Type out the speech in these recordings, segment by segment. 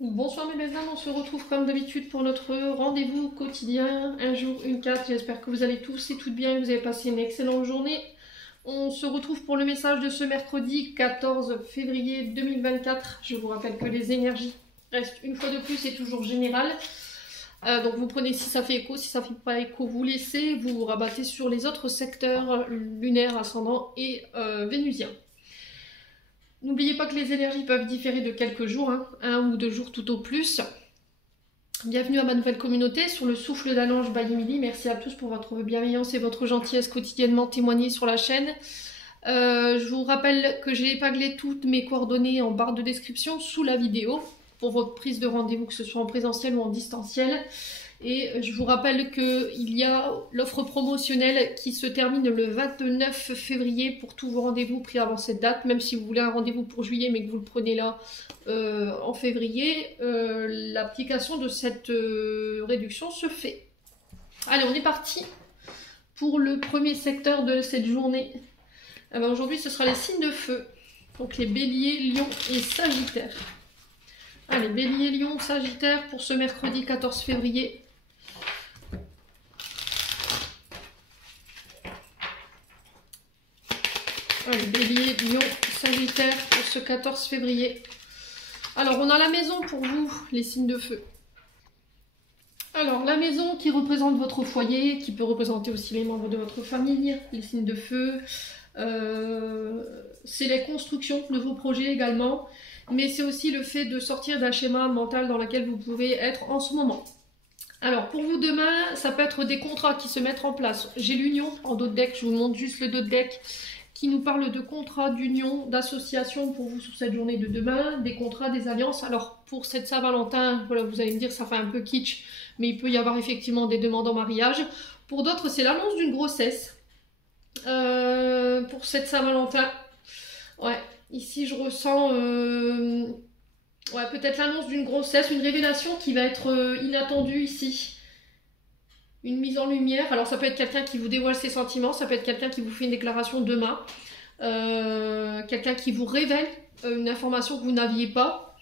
Bonsoir mes belles âmes, on se retrouve comme d'habitude pour notre rendez-vous quotidien, un jour, une carte. J'espère que vous allez tous et toutes bien, que vous avez passé une excellente journée. On se retrouve pour le message de ce mercredi 14 février 2024. Je vous rappelle que les énergies restent une fois de plus et toujours générales. Donc vous prenez si ça fait écho, si ça fait pas écho, vous laissez, vous vous rabattez sur les autres secteurs lunaires, ascendants et vénusiens. N'oubliez pas que les énergies peuvent différer de quelques jours, un ou deux jours tout au plus. Bienvenue à ma nouvelle communauté sur le souffle d'un ange by Emily. Merci à tous pour votre bienveillance et votre gentillesse quotidiennement témoignée sur la chaîne. Je vous rappelle que j'ai épinglé toutes mes coordonnées en barre de description sous la vidéo pour votre prise de rendez-vous, que ce soit en présentiel ou en distanciel. Et je vous rappelle qu'il y a l'offre promotionnelle qui se termine le 29 février pour tous vos rendez-vous pris avant cette date. Même si vous voulez un rendez-vous pour juillet mais que vous le prenez là en février, l'application de cette réduction se fait. Allez, on est parti pour le premier secteur de cette journée. Aujourd'hui, ce sera les signes de feu. Donc les béliers, lions et sagittaires. Allez, bélier, lion, sagittaire pour ce mercredi 14 février. Allez, bélier, lion, sagittaire pour ce 14 février. Alors, on a la maison pour vous, les signes de feu. Alors, la maison qui représente votre foyer, qui peut représenter aussi les membres de votre famille, les signes de feu. C'est les constructions de vos projets également. Mais c'est aussi le fait de sortir d'un schéma mental dans lequel vous pouvez être en ce moment. Alors, pour vous demain, ça peut être des contrats qui se mettent en place. J'ai l'union en dos de deck, je vous montre juste le dos de deck, qui nous parle de contrats, d'union, d'association pour vous sur cette journée de demain, des contrats, des alliances. Alors, pour cette Saint-Valentin, voilà, vous allez me dire, ça fait un peu kitsch, mais il peut y avoir effectivement des demandes en mariage. Pour d'autres, c'est l'annonce d'une grossesse. Pour cette Saint-Valentin, ouais, ici je ressens ouais, peut-être l'annonce d'une grossesse, une révélation qui va être inattendue ici. Une mise en lumière. Alors ça peut être quelqu'un qui vous dévoile ses sentiments, ça peut être quelqu'un qui vous fait une déclaration demain, quelqu'un qui vous révèle une information que vous n'aviez pas.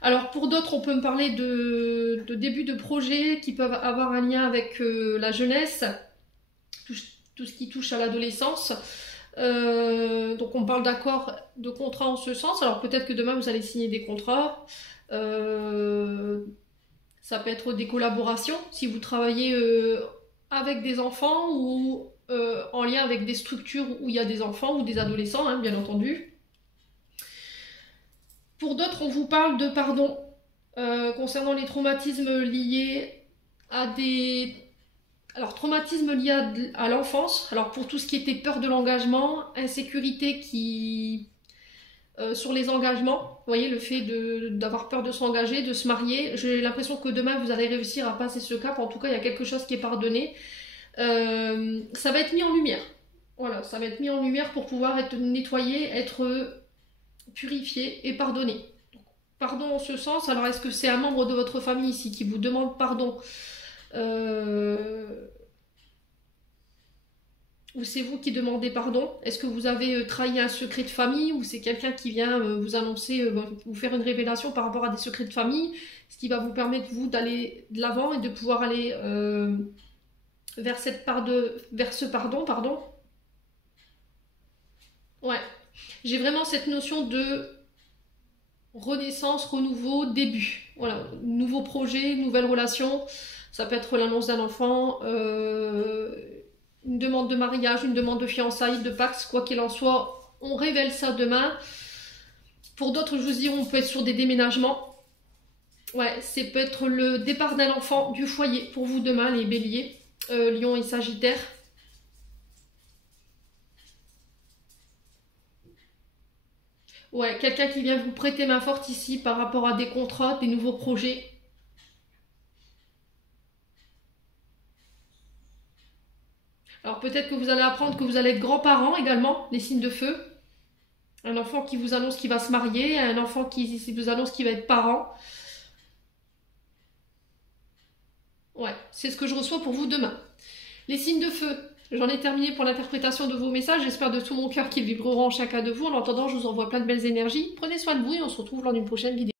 Alors pour d'autres, on peut me parler de début de projets qui peuvent avoir un lien avec la jeunesse, tout ce qui touche à l'adolescence. Donc on parle d'accords, de contrats en ce sens. Alors peut-être que demain vous allez signer des contrats. Ça peut être des collaborations si vous travaillez avec des enfants ou en lien avec des structures où il y a des enfants ou des adolescents, bien entendu. Pour d'autres, on vous parle de pardon concernant les traumatismes liés à des... Alors, traumatisme lié à l'enfance. Alors, pour tout ce qui était peur de l'engagement, insécurité qui... sur les engagements, vous voyez, le fait d'avoir peur de s'engager, de se marier. J'ai l'impression que demain, vous allez réussir à passer ce cap. En tout cas, il y a quelque chose qui est pardonné. Ça va être mis en lumière. Voilà, ça va être mis en lumière pour pouvoir être nettoyé, être purifié et pardonné. Donc, pardon en ce sens. Alors, est-ce que c'est un membre de votre famille ici qui vous demande pardon ou c'est vous qui demandez pardon? Est-ce que vous avez trahi un secret de famille ou c'est quelqu'un qui vient vous annoncer, vous faire une révélation par rapport à des secrets de famille, ce qui va vous permettre vous d'aller de l'avant et de pouvoir aller vers ce pardon. Ouais, j'ai vraiment cette notion de renaissance, renouveau, début. Voilà, nouveau projet, nouvelle relation. Ça peut être l'annonce d'un enfant, une demande de mariage, une demande de fiançailles, de pax, quoi qu'il en soit, on révèle ça demain. Pour d'autres, je vous dis, on peut être sur des déménagements. Ouais, c'est peut-être le départ d'un enfant du foyer pour vous demain, les béliers, lions et sagittaires. Ouais, quelqu'un qui vient vous prêter main forte ici par rapport à des contrats, des nouveaux projets. Alors peut-être que vous allez apprendre que vous allez être grands-parents également, les signes de feu. Un enfant qui vous annonce qu'il va se marier, un enfant qui vous annonce qu'il va être parent. Ouais, c'est ce que je reçois pour vous demain. Les signes de feu, j'en ai terminé pour l'interprétation de vos messages. J'espère de tout mon cœur qu'ils vibreront en chacun de vous. En attendant, je vous envoie plein de belles énergies. Prenez soin de vous et on se retrouve lors d'une prochaine vidéo.